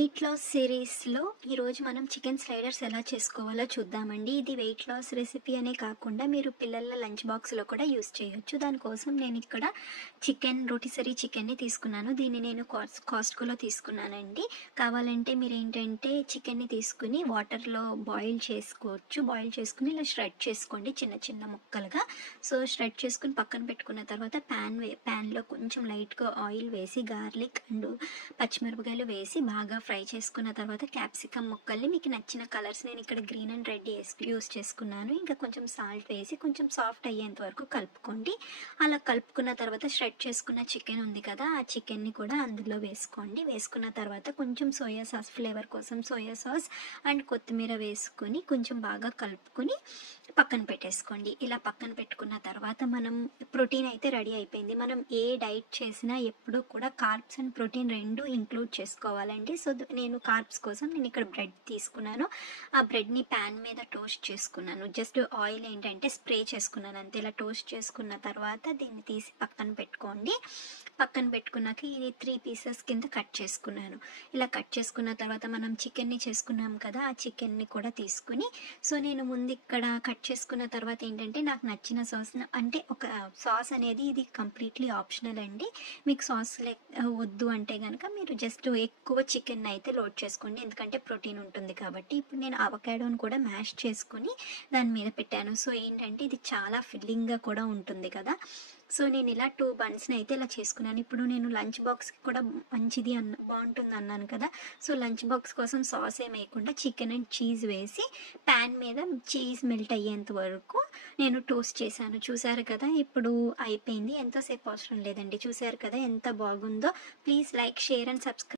Weight loss సిరీస్లో ఈరోజు మనం చికెన్ స్లైడర్స్ ఎలా చేసుకోవాలో చూద్దామండి. ఇది వెయిట్ లాస్ రెసిపీ అనే కాకుండా మీరు పిల్లల లంచ్ బాక్స్లో కూడా యూస్ చేయొచ్చు. దానికోసం నేను ఇక్కడ రోటిసరీ చికెన్ని తీసుకున్నాను. దీన్ని నేను కాస్ట్కోలో తీసుకున్నానండి. కావాలంటే మీరు ఏంటంటే చికెన్ని తీసుకుని వాటర్లో బాయిల్ చేసుకోవచ్చు. బాయిల్ చేసుకుని ఇలా ష్రెడ్ చేసుకోండి చిన్న చిన్న ముక్కలుగా. సో ష్రెడ్ చేసుకుని పక్కన పెట్టుకున్న తర్వాత ప్యాన్లో కొంచెం లైట్గా ఆయిల్ వేసి గార్లిక్ అండ్ పచ్చిమిరపకాయలు వేసి బాగా ఫ్రై చేసుకున్న తర్వాత క్యాప్సికమ్ ముక్కల్ని మీకు నచ్చిన కలర్స్ నేను ఇక్కడ గ్రీన్ అండ్ రెడ్ యూస్ చేసుకున్నాను. ఇంకా కొంచెం సాల్ట్ వేసి కొంచెం సాఫ్ట్ అయ్యేంత వరకు కలుపుకోండి. అలా కలుపుకున్న తర్వాత ష్రెడ్ చేసుకున్న చికెన్ ఉంది కదా, ఆ చికెన్ని కూడా అందులో వేసుకోండి. వేసుకున్న తర్వాత కొంచెం సోయా సాస్ ఫ్లేవర్ కోసం సోయా సాస్ అండ్ కొత్తిమీర వేసుకొని కొంచెం బాగా కలుపుకొని పక్కన పెట్టేసుకోండి. ఇలా పక్కన పెట్టుకున్న తర్వాత మనం ప్రోటీన్ అయితే రెడీ అయిపోయింది. మనం ఏ డైట్ చేసినా ఎప్పుడూ కూడా కార్బ్స్ అండ్ ప్రోటీన్ రెండు ఇంక్లూడ్ చేసుకోవాలండి. సో నేను కార్బ్స్ కోసం నేను ఇక్కడ బ్రెడ్ తీసుకున్నాను. ఆ బ్రెడ్ని ప్యాన్ మీద టోస్ట్ చేసుకున్నాను. జస్ట్ ఆయిల్ ఏంటంటే స్ప్రే చేసుకున్నాను అంతే. ఇలా టోస్ట్ చేసుకున్న తర్వాత దీన్ని తీసి పక్కన పెట్టుకోండి. పక్కన పెట్టుకున్నాక ఇది 3 పీసెస్ కింద కట్ చేసుకున్నాను. ఇలా కట్ చేసుకున్న తర్వాత మనం చికెన్ని చేసుకున్నాం కదా, ఆ చికెన్ని కూడా తీసుకుని సో నేను ముందు ఇక్కడ కట్ చేసుకున్న తర్వాత ఏంటంటే నాకు నచ్చిన సాస్ అంటే ఒక సాస్ అనేది ఇది కంప్లీట్లీ ఆప్షనల్ అండి. మీకు సాస్ వద్దు అంటే కనుక మీరు జస్ట్ ఎక్కువ చికెన్ అయితే లోడ్ చేసుకోండి, ఎందుకంటే ప్రోటీన్ ఉంటుంది కాబట్టి. ఇప్పుడు నేను అవకాడోని కూడా మ్యాష్ చేసుకుని దాని మీద పెట్టాను. సో ఏంటంటే ఇది చాలా ఫిల్లింగ్గా కూడా ఉంటుంది కదా. సో నేను ఇలా 2 బన్స్ని అయితే ఇలా చేసుకున్నాను. ఇప్పుడు నేను లంచ్ బాక్స్కి కూడా మంచిది బాగుంటుంది అన్నాను కదా. సో లంచ్ బాక్స్ కోసం సాస్ ఏం వేయకుండా చికెన్ అండ్ చీజ్ వేసి ప్యాన్ మీద చీజ్ మెల్ట్ అయ్యేంత వరకు నేను టోస్ట్ చేశాను. చూసారు కదా, ఇప్పుడు అయిపోయింది. ఎంతోసేపు అవసరం లేదండి. చూసారు కదా ఎంత బాగుందో. Please like, share and subscribe.